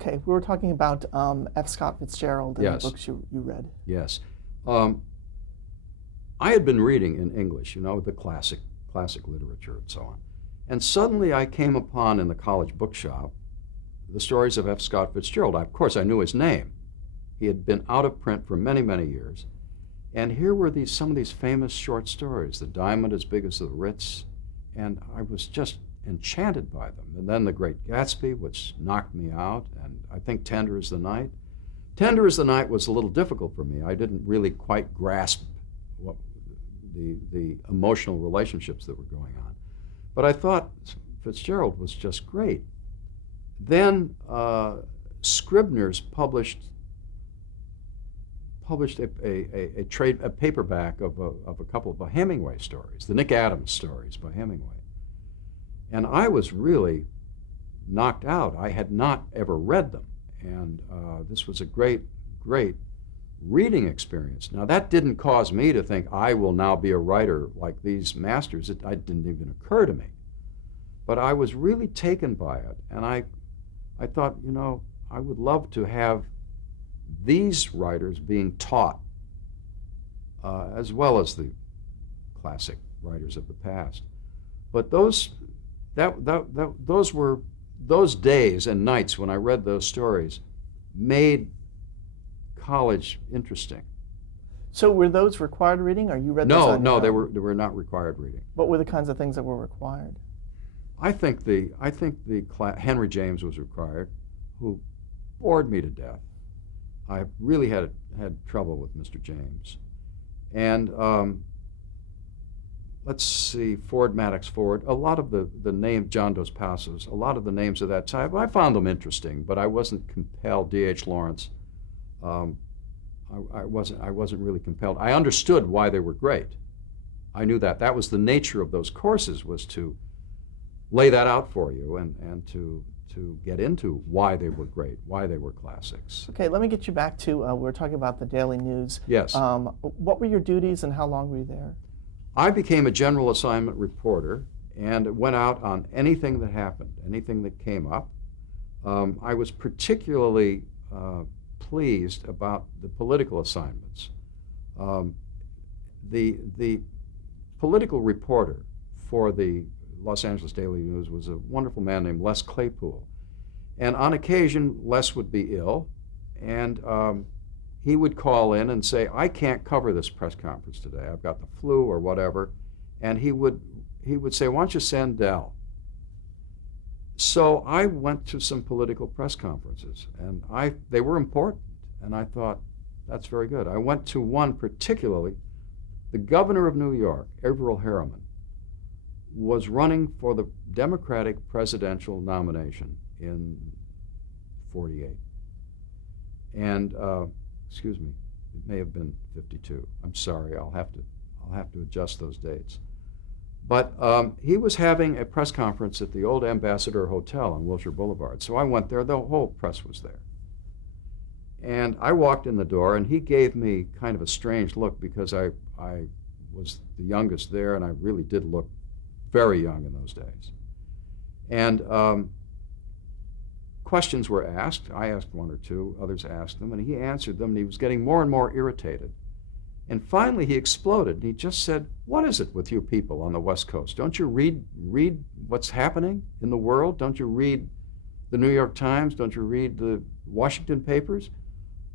Okay, we were talking about F. Scott Fitzgerald and Yes. the books you read. Yes. Um, I had been reading in English, the classic literature and so on. And suddenly I came upon in the college bookshop the stories of F. Scott Fitzgerald. Of course, I knew his name. He had been out of print for many, many years. And here were some of these famous short stories, The Diamond as Big as the Ritz, and I was just enchanted by them. And then The Great Gatsby, which knocked me out, and I think Tender as the Night. Tender as the Night was a little difficult for me. I didn't really quite grasp what the emotional relationships that were going on. But I thought Fitzgerald was just great. Then Scribner's published a paperback of a couple of Hemingway stories, the Nick Adams stories by Hemingway. And I was really knocked out. I had not ever read them. And this was a great reading experience. Now, that didn't cause me to think I will now be a writer like these masters. It didn't even occur to me. But I was really taken by it. And I thought, I would love to have these writers being taught as well as the classic writers of the past. But those days and nights when I read those stories made college interesting. So were those required reading, or you read those on No, your they own? were not required reading. What were the kinds of things that were required? I think Henry James was required, who bored me to death. I really had trouble with Mr. James. And let's see, Ford Madox Ford, a lot of the name, John Dos Passos, a lot of the names of that type, I found them interesting, but I wasn't compelled. D.H. Lawrence, I wasn't really compelled. I understood why they were great. I knew that was the nature of those courses, was to lay that out for you and to get into why they were great, why they were classics. Okay, let me get you back to, we were talking about the Daily News. Yes. What were your duties and how long were you there? I became a general assignment reporter and went out on anything that happened, anything that came up. I was particularly pleased about the political assignments. The political reporter for the Los Angeles Daily News was a wonderful man named Les Claypool. And on occasion, Les would be ill, and he would call in and say, I can't cover this press conference today. I've got the flu or whatever. And he would say, why don't you send Del? So I went to some political press conferences, and they were important. And I thought, that's very good. I went to one particularly, the governor of New York, Averell Harriman, was running for the Democratic presidential nomination in 48. And, excuse me, it may have been 52. I'm sorry, I'll have to adjust those dates. But he was having a press conference at the old Ambassador Hotel on Wilshire Boulevard. So I went there, the whole press was there. And I walked in the door, and he gave me kind of a strange look because I was the youngest there, and I really did look very young in those days. And questions were asked. I asked one or two, others asked them, and he answered them, and he was getting more and more irritated. And finally he exploded, and he just said, what is it with you people on the West Coast? Don't you read what's happening in the world? Don't you read the New York Times? Don't you read the Washington papers?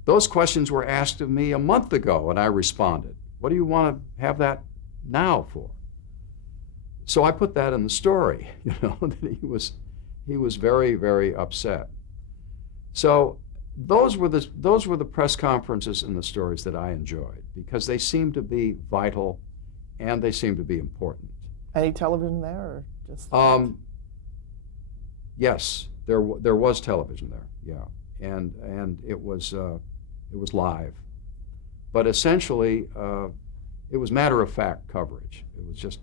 Those questions were asked of me a month ago, and I responded. What do you want to have that now for? So I put that in the story, that he was very, very upset. So those were the press conferences and the stories that I enjoyed because they seemed to be vital and they seemed to be important. Any television there, or just? Yes, there was television there. Yeah, and it was live, but essentially it was matter-of-fact coverage. It was just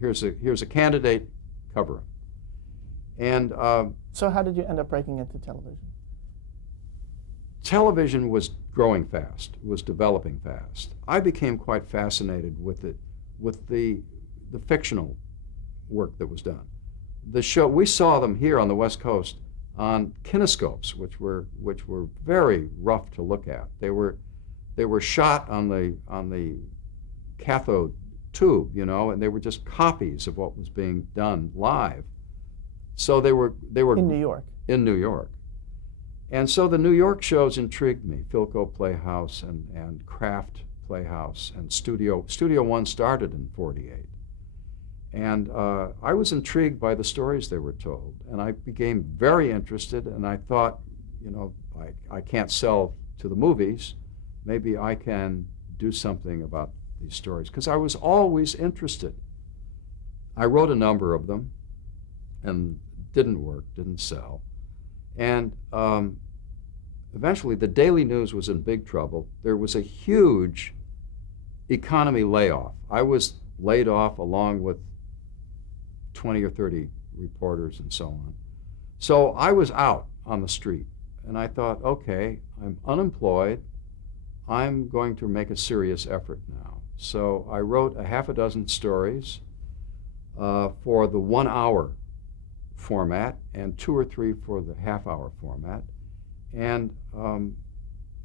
here's a candidate, cover him. And so how did you end up breaking into television? Television was growing fast, was developing fast. I became quite fascinated with the fictional work that was done. The show, we saw them here on the West Coast on kinescopes, which were very rough to look at. They were shot on the cathode tube, you know, and they were just copies of what was being done live. So they were In New York. in New York. And so the New York shows intrigued me, Philco Playhouse and Kraft Playhouse, and Studio One started in '48. And I was intrigued by the stories they were told, and I became very interested, and I thought, you know, I can't sell to the movies, maybe I can do something about these stories, because I was always interested. I wrote a number of them, and didn't work, didn't sell. And eventually the Daily News was in big trouble. There was a huge economy layoff. I was laid off along with 20 or 30 reporters and so on. So I was out on the street, and I thought, okay, I'm unemployed. I'm going to make a serious effort now. So I wrote a half a dozen stories for the 1 hour format and 2 or 3 for the half-hour format. And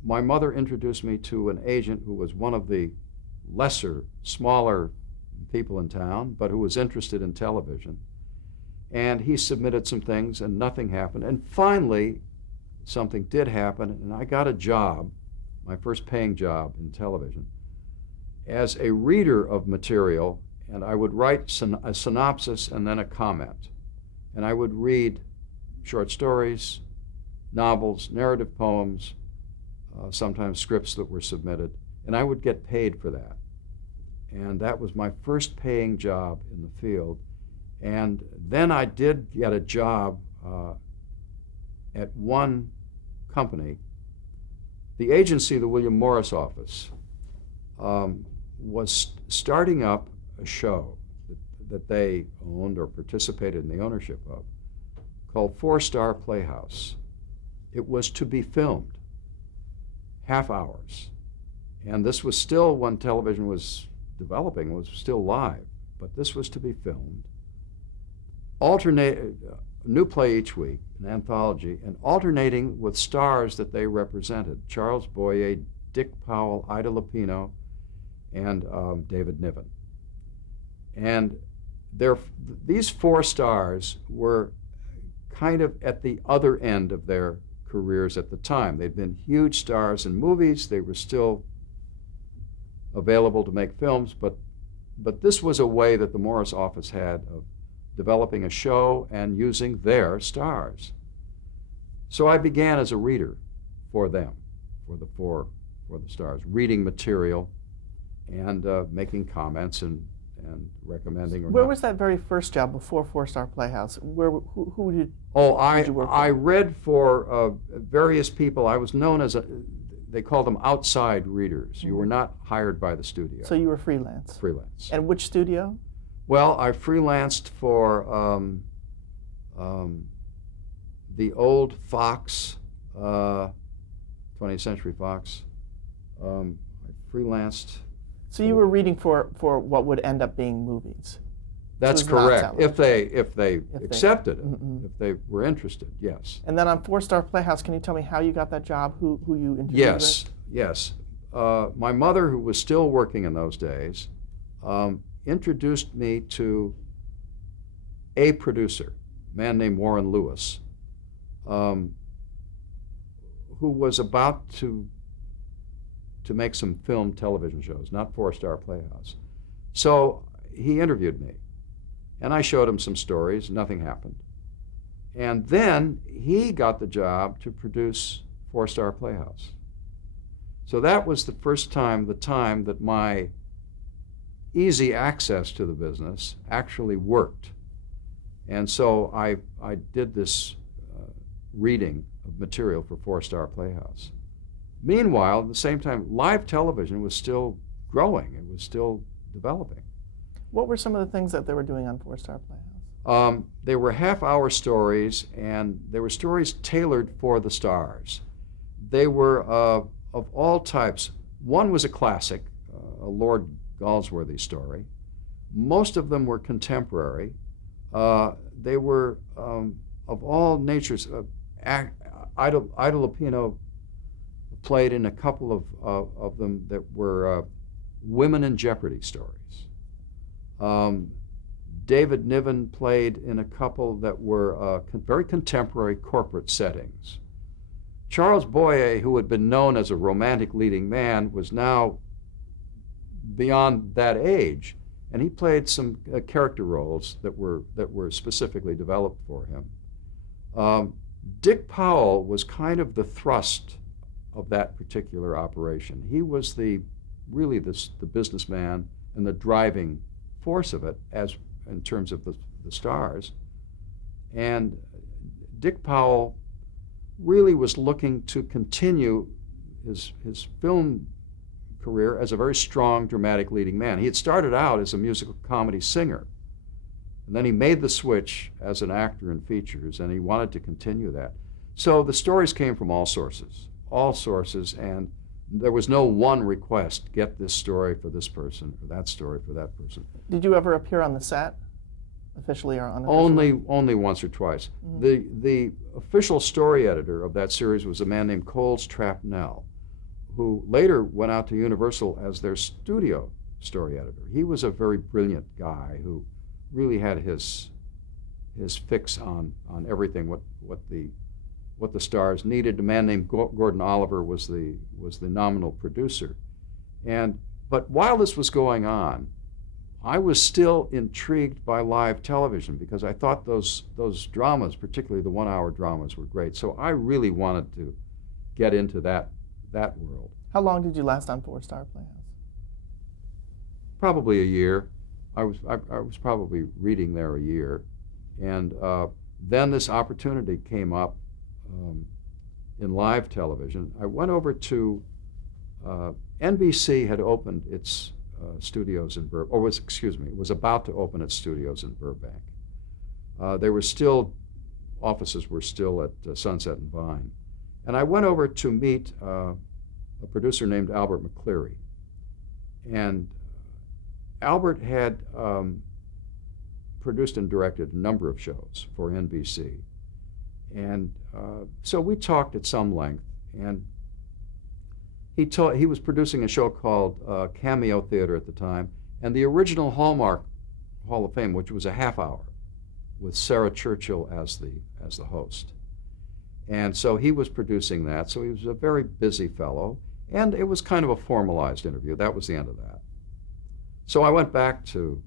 my mother introduced me to an agent who was one of the lesser, smaller people in town, but who was interested in television. And he submitted some things, and nothing happened. And finally, something did happen, and I got a job, my first paying job in television, as a reader of material, and I would write a synopsis and then a comment. And I would read short stories, novels, narrative poems, sometimes scripts that were submitted, and I would get paid for that. And that was my first paying job in the field. And then I did get a job at one company. The agency, the William Morris office, was starting up a show that they owned or participated in the ownership of, called 4 Star Playhouse. It was to be filmed, half hours. And this was still when television was developing, was still live, but this was to be filmed. New play each week, an anthology, and alternating with stars that they represented: Charles Boyer, Dick Powell, Ida Lupino, and David Niven. And these 4 stars were kind of at the other end of their careers at the time. They'd been huge stars in movies. They were still available to make films, but this was a way that the Morris office had of developing a show and using their stars. So I began as a reader for them, for the stars, reading material and making comments and recommending or Where not. was that very first job before 4 Star Playhouse? Who did did you work for? I read for various people. I was known as they called them outside readers. You were not hired by the studio. So you were freelance. Freelance. And which studio? Well, I freelanced for the old Fox, 20th Century Fox. I freelanced. So you were reading for what would end up being movies. That's So it's not correct. If they they- accepted it, Mm-mm. if they were interested, yes. And then on 4 Star Playhouse, can you tell me how you got that job? Who you interviewed Yes, with? yes. My mother, who was still working in those days, introduced me to a producer, a man named Warren Lewis, who was about to make some film television shows, not 4 Star Playhouse. So he interviewed me, and I showed him some stories. Nothing happened. And then he got the job to produce 4 Star Playhouse. So that was the first time, the time that my easy access to the business actually worked. And so I did this reading of material for 4 Star Playhouse. Meanwhile, at the same time, live television was still growing. It was still developing. What were some of the things that they were doing on 4 Star Playhouse? They were half-hour stories, and they were stories tailored for the stars. They were of all types. One was a classic, a Lord Galsworthy story. Most of them were contemporary. They were of all natures. Ida Lupino played in a couple of them that were women in jeopardy stories. David Niven played in a couple that were very contemporary corporate settings. Charles Boyer, who had been known as a romantic leading man, was now beyond that age, and he played some character roles that were specifically developed for him. Dick Powell was kind of the thrust of that particular operation. He was really the businessman and the driving force of it, as in terms of the stars. And Dick Powell really was looking to continue his film career as a very strong, dramatic leading man. He had started out as a musical comedy singer, and then he made the switch as an actor in features, and he wanted to continue that. So the stories came from all sources, and there was no one request, get this story for this person, or that story for that person. Did you ever appear on the set, officially or unofficially? Only once or twice. Mm-hmm. The official story editor of that series was a man named Coles Trapnell, who later went out to Universal as their studio story editor. He was a very brilliant guy who really had his fix on everything what the stars needed. A man named Gordon Oliver was the nominal producer. But while this was going on, I was still intrigued by live television because I thought those dramas, particularly the 1 hour dramas, were great. So I really wanted to get into that world. How long did you last on Four Star Playhouse? Probably a year. I was probably reading there a year, and then this opportunity came up in live television. I went over to NBC had opened its studios in Burbank, was about to open its studios in Burbank. Offices were still at Sunset and Vine. And I went over to meet a producer named Albert McCleary. And Albert had produced and directed a number of shows for NBC. And so we talked at some length, and he was producing a show called Cameo Theater at the time, and the original Hallmark Hall of Fame, which was a half hour, with Sarah Churchill as the host. And so he was producing that, so he was a very busy fellow, and it was kind of a formalized interview. That was the end of that. So I went back to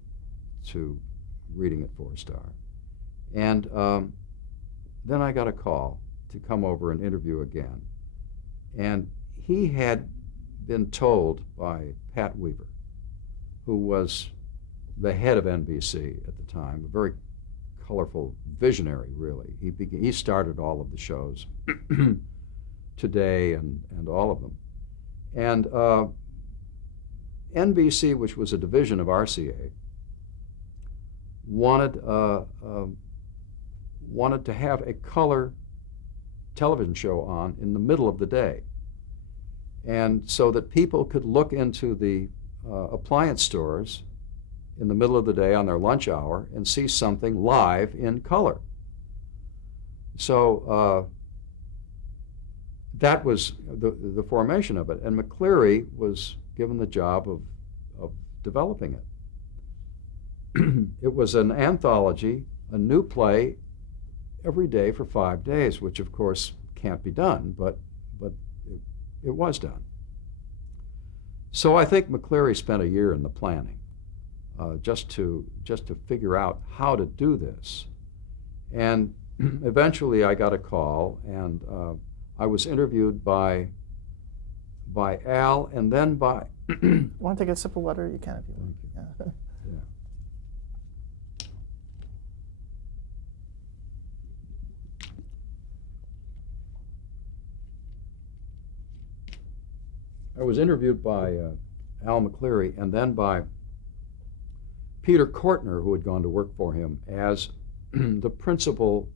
reading at Four Star, and then I got a call to come over and interview again. And he had been told by Pat Weaver, who was the head of NBC at the time, a very colorful visionary, really. He started all of the shows, Today and all of them. And NBC, which was a division of RCA, wanted to have a color television show on in the middle of the day, and so that people could look into the appliance stores in the middle of the day on their lunch hour and see something live in color. So that was the formation of it, and McCleary was given the job of developing it. It was an anthology, a new play every day for 5 days, which of course can't be done, but it was done. So I think McCleary spent a year in the planning, just to figure out how to do this. And eventually I got a call, and I was interviewed by Al, and then by... Want to take a sip of water? You can if you want. Thank you. Yeah. Yeah. I was interviewed by Al McCleary, and then by Peter Kortner, who had gone to work for him as the principal.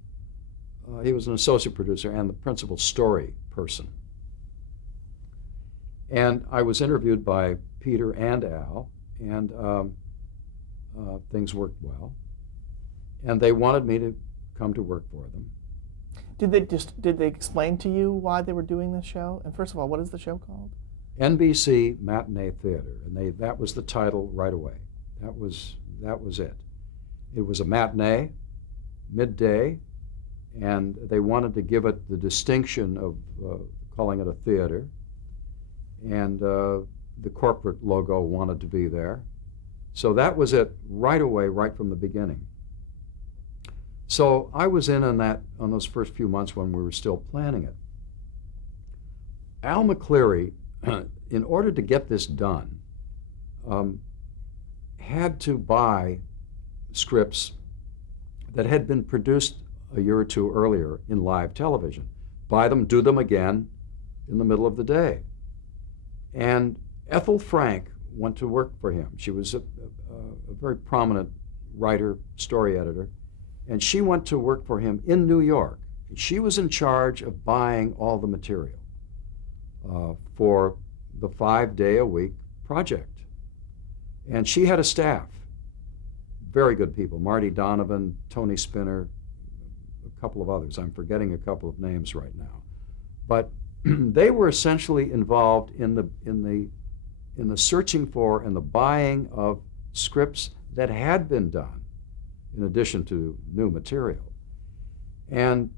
He was an associate producer and the principal story person. And I was interviewed by Peter and Al, and things worked well. And they wanted me to come to work for them. Did they explain to you why they were doing this show? And first of all, what is the show called? NBC Matinee Theater, and that was the title right away. That was it. It was a matinee, midday, and they wanted to give it the distinction of calling it a theater, and the corporate logo wanted to be there. So that was it right away, right from the beginning. So I was in on those first few months when we were still planning it. Al McCleary, in order to get this done, had to buy scripts that had been produced a year or two earlier in live television. Buy them, do them again in the middle of the day. And Ethel Frank went to work for him. She was a very prominent writer, story editor, and she went to work for him in New York. She was in charge of buying all the material for the 5-day-a-week project. And she had a staff, very good people, Marty Donovan, Tony Spinner, a couple of others. I'm forgetting a couple of names right now. But they were essentially involved in the searching for and the buying of scripts that had been done, in addition to new material. And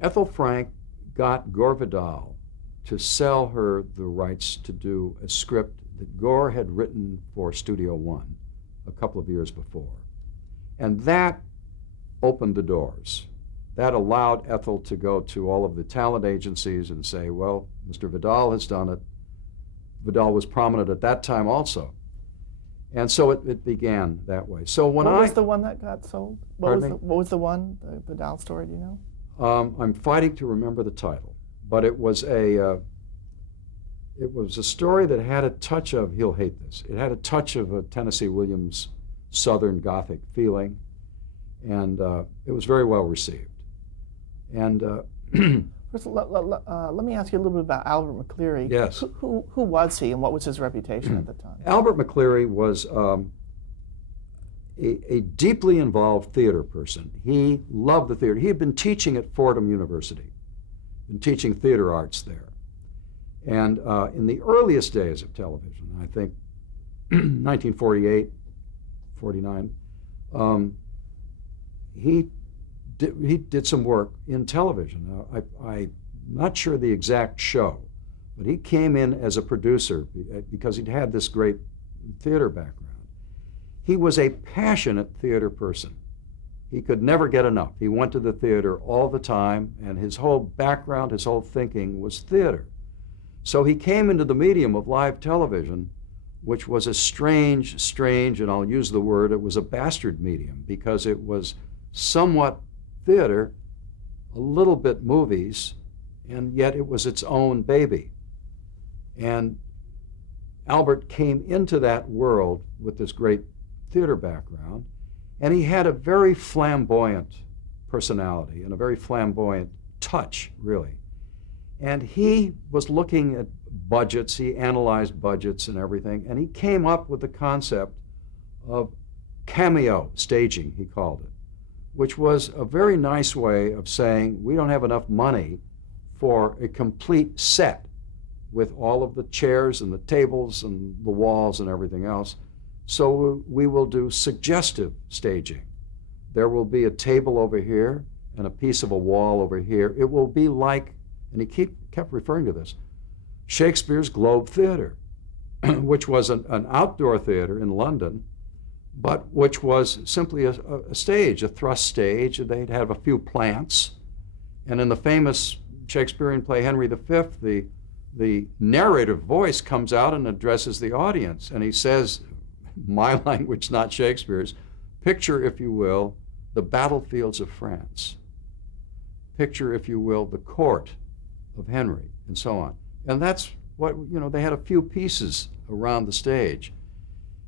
Ethel Frank got Gore Vidal to sell her the rights to do a script that Gore had written for Studio One a couple of years before. And that opened the doors. That allowed Ethel to go to all of the talent agencies and say, well, Mr. Vidal has done it. Vidal was prominent at that time also. And so it began that way. So when What was the one that got sold? Pardon me? What was the one, the Vidal story, do you know? I'm fighting to remember the title, but it was a story that had a touch of, he'll hate this, it had a touch of a Tennessee Williams Southern Gothic feeling, and it was very well received. And First, let me ask you a little bit about Albert McCleary. Yes. Who was he, and what was his reputation at the time? Albert McCleary was a deeply involved theater person. He loved the theater. He had been teaching at Fordham University, been teaching theater arts there. And in the earliest days of television, I think 1948, 49, he did some work in television. I'm not sure the exact show, but he came in as a producer because he'd had this great theater background. He was a passionate theater person. He could never get enough. He went to the theater all the time, and his whole background, his whole thinking was theater. So he came into the medium of live television, which was a strange, and I'll use the word, it was a bastard medium because it was somewhat theater, a little bit movies, and yet it was its own baby. And Albert came into that world with this great theater background, and he had a very flamboyant personality and a very flamboyant touch, really. And he was looking at budgets, he analyzed budgets and everything, and he came up with the concept of cameo staging, he called it, which was a very nice way of saying we don't have enough money for a complete set with all of the chairs and the tables and the walls and everything else. So we will do suggestive staging. There will be a table over here and a piece of a wall over here. It will be like, and he kept referring to this, Shakespeare's Globe Theatre, which was an outdoor theater in London, but which was simply a stage, a thrust stage. They'd have a few plants. And in the famous Shakespearean play Henry V, the narrative voice comes out and addresses the audience. And he says, my language, not Shakespeare's, picture, if you will, the battlefields of France. Picture, if you will, the court of Henry, and so on. And that's what, they had a few pieces around the stage.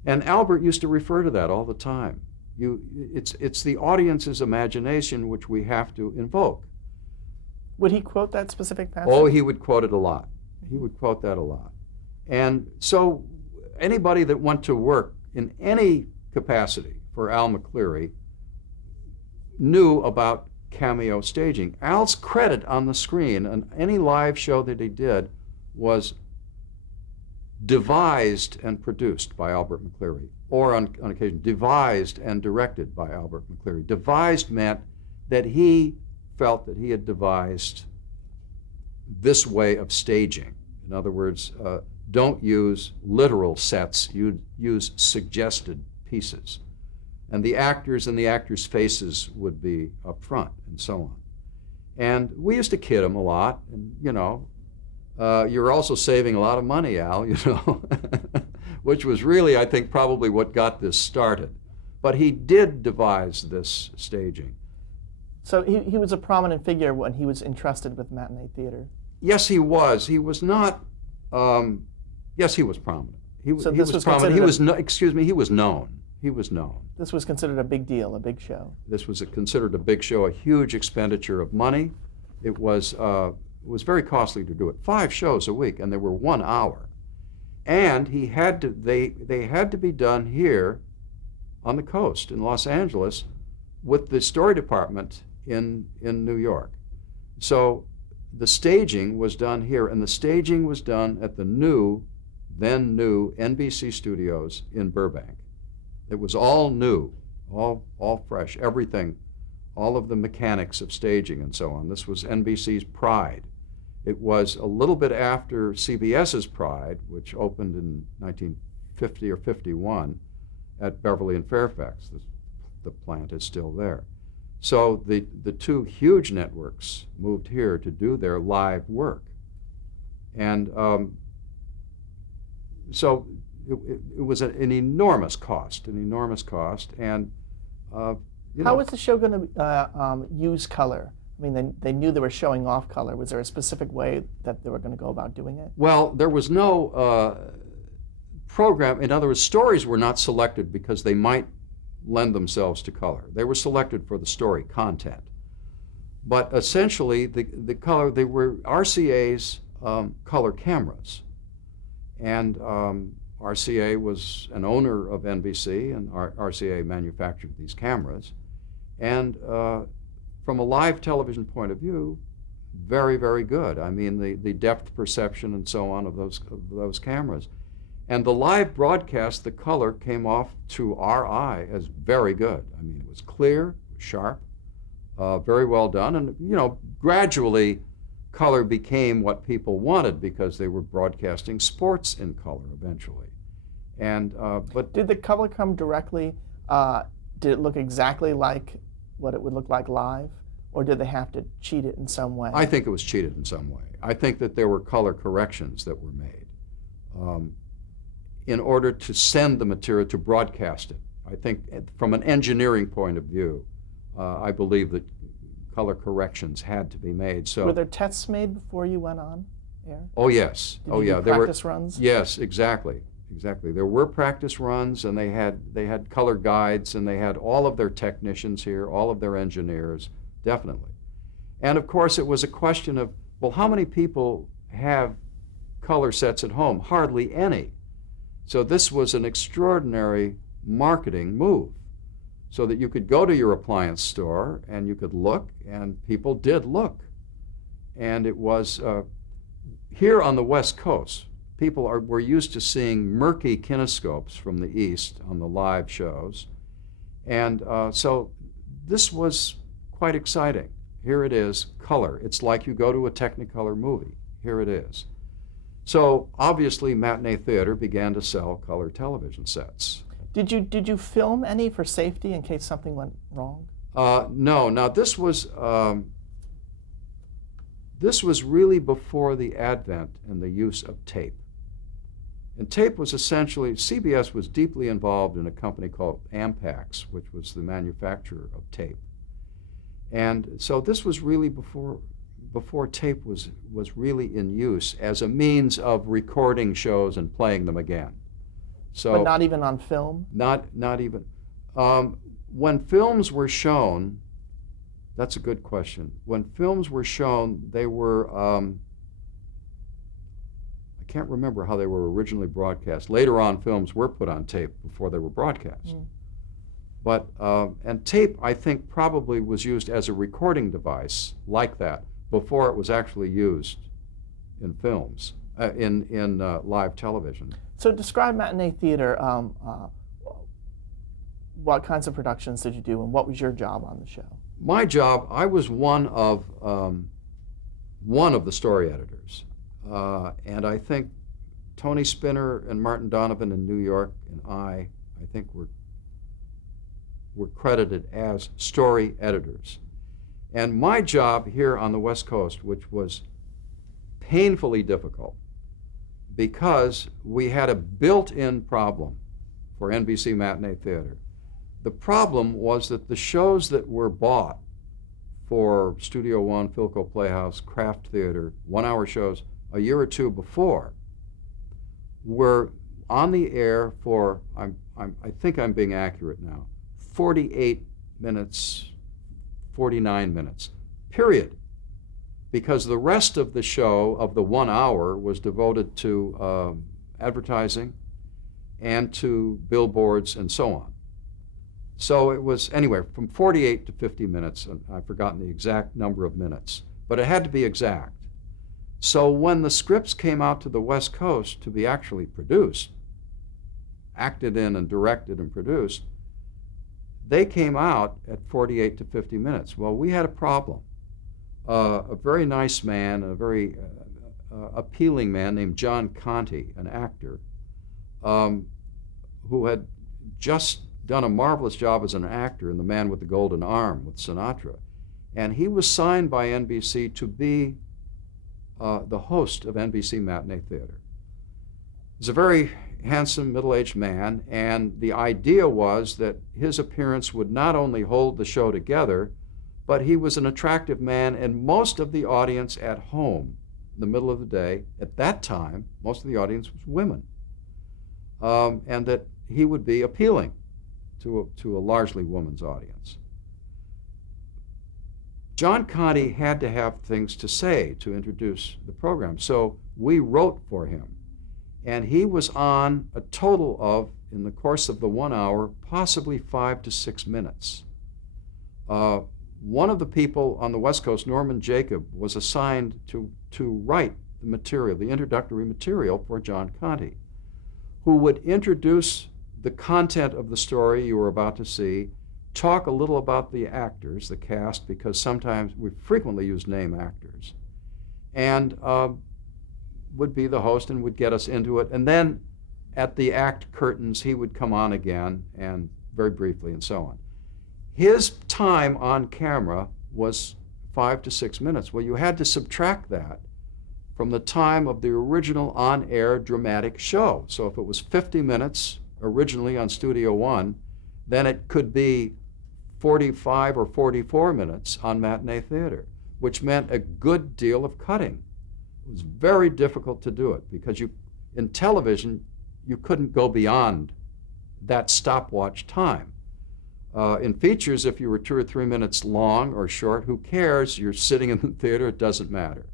And Albert used to refer to that all the time. It's the audience's imagination which we have to invoke. Would he quote that specific passage? Oh, he would quote it a lot. He would quote that a lot. And so anybody that went to work in any capacity for Al McCleary knew about cameo staging. Al's credit on the screen on any live show that he did was devised and produced by Albert McCleary, or on occasion devised and directed by Albert McCleary. Devised meant that he felt that he had devised this way of staging. In other words, don't use literal sets, you use suggested pieces. And the actors and the actors' faces would be up front and so on. And we used to kid him a lot, and you're also saving a lot of money, Al, which was really, I think, probably what got this started. But he did devise this staging. So he was a prominent figure when he was entrusted with matinee theater. Yes, he was. He was not. Yes, he was prominent. He was prominent. He was he was known. He was known. This was considered a big deal, a big show. This was considered a big show, a huge expenditure of money. It was very costly to do it. 5 shows a week, and they were 1 hour. And they had to be done here on the coast in Los Angeles with the story department in New York. So the staging was done here, and the staging was done at the then new NBC studios in Burbank. It was all new, all fresh, everything, all of the mechanics of staging and so on. This was NBC's pride. It was a little bit after CBS's pride, which opened in 1950 or 51 at Beverly and Fairfax. The plant is still there. So the 2 huge networks moved here to do their live work. And so it was an enormous cost, and How was the show going to use color? I mean, they knew they were showing off color. Was there a specific way that they were going to go about doing it? Well, there was no program. In other words, stories were not selected because they might lend themselves to color. They were selected for the story content. But essentially, the color, they were RCA's color cameras. And RCA was an owner of NBC, and RCA manufactured these cameras. And from a live television point of view, very, very good. I mean, the depth perception and so on of those cameras. And the live broadcast, the color came off to our eye as very good. I mean, it was clear, sharp, very well done. And, gradually, color became what people wanted because they were broadcasting sports in color eventually. And but did the color come directly? Did it look exactly like what it would look like live, or did they have to cheat it in some way? I think it was cheated in some way. I think that there were color corrections that were made in order to send the material, to broadcast it. I think from an engineering point of view, I believe that color corrections had to be made. So were there tests made before you went on air? Oh yes. Did you do practice runs? Yes, exactly. There were practice runs, and they had color guides, and they had all of their technicians here, all of their engineers, definitely. And of course, it was a question of, well, how many people have color sets at home? Hardly any. So this was an extraordinary marketing move, so that you could go to your appliance store and you could look, and people did look. And it was here on the West Coast, people were used to seeing murky kinescopes from the East on the live shows. And so this was quite exciting. Here it is, color. It's like you go to a Technicolor movie. Here it is. So obviously matinee theater began to sell color television sets. Did you film any for safety in case something went wrong? No. Now this was really before the advent and the use of tape. And tape was essentially, CBS was deeply involved in a company called Ampex, which was the manufacturer of tape. And so this was really before tape was really in use as a means of recording shows and playing them again. So, but not even on film? Not even. When films were shown, that's a good question. When films were shown, they were, I can't remember how they were originally broadcast. Later on, films were put on tape before they were broadcast. But, and tape, I think, probably was used as a recording device like that before it was actually used in films, in live television. So describe matinee theater. What kinds of productions did you do, and what was your job on the show? My job, I was one of the story editors, and I think Tony Spinner and Martin Donovan in New York and I think were credited as story editors. And my job here on the West Coast, which was painfully difficult because we had a built-in problem for NBC matinee theater. The problem was that the shows that were bought for Studio One, Philco Playhouse, Kraft Theater, one-hour shows a year or two before were on the air for, I think I'm being accurate now, 48 minutes, 49 minutes, period. Because the rest of the show, of the 1 hour, was devoted to advertising and to billboards and so on. So it was anywhere from 48 to 50 minutes, and I've forgotten the exact number of minutes, but it had to be exact. So when the scripts came out to the West Coast to be actually produced, acted in and directed and produced, they came out at 48 to 50 minutes. Well, we had a problem. A very nice man, a very appealing man named John Conte, an actor, who had just done a marvelous job as an actor in The Man with the Golden Arm with Sinatra. And he was signed by NBC to be the host of NBC Matinee Theater. He's a very handsome, middle-aged man, and the idea was that his appearance would not only hold the show together, but he was an attractive man, and most of the audience at home in the middle of the day, at that time, most of the audience was women, and that he would be appealing to a largely woman's audience. John Conte had to have things to say to introduce the program, so we wrote for him. And he was on a total of, in the course of the 1 hour, possibly 5 to 6 minutes. One of the people on the West Coast, Norman Jacob, was assigned to write the material, the introductory material for John Conte, who would introduce the content of the story you were about to see, talk a little about the actors, the cast, because sometimes we frequently use name actors, and would be the host and would get us into it. And then at the act curtains, he would come on again, and very briefly, and so on. His time on camera was 5 to 6 minutes. Well, you had to subtract that from the time of the original on-air dramatic show. So if it was 50 minutes originally on Studio One, then it could be 45 or 44 minutes on matinee theater, which meant a good deal of cutting. It was very difficult to do it because in television, you couldn't go beyond that stopwatch time. In features, if you were 2 or 3 minutes long or short, who cares? You're sitting in the theater, it doesn't matter.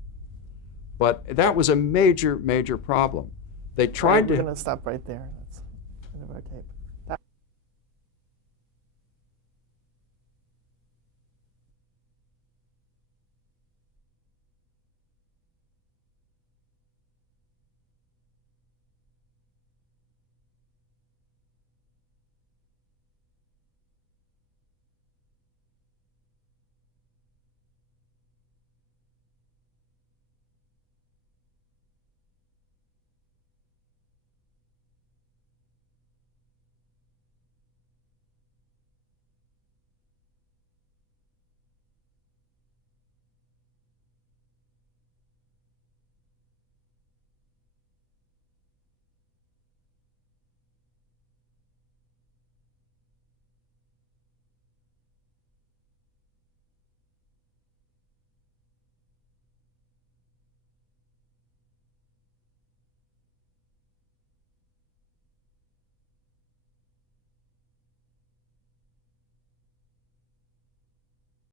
But that was a major, major problem. They tried to... We're going to stop right there. That's the end of our tape.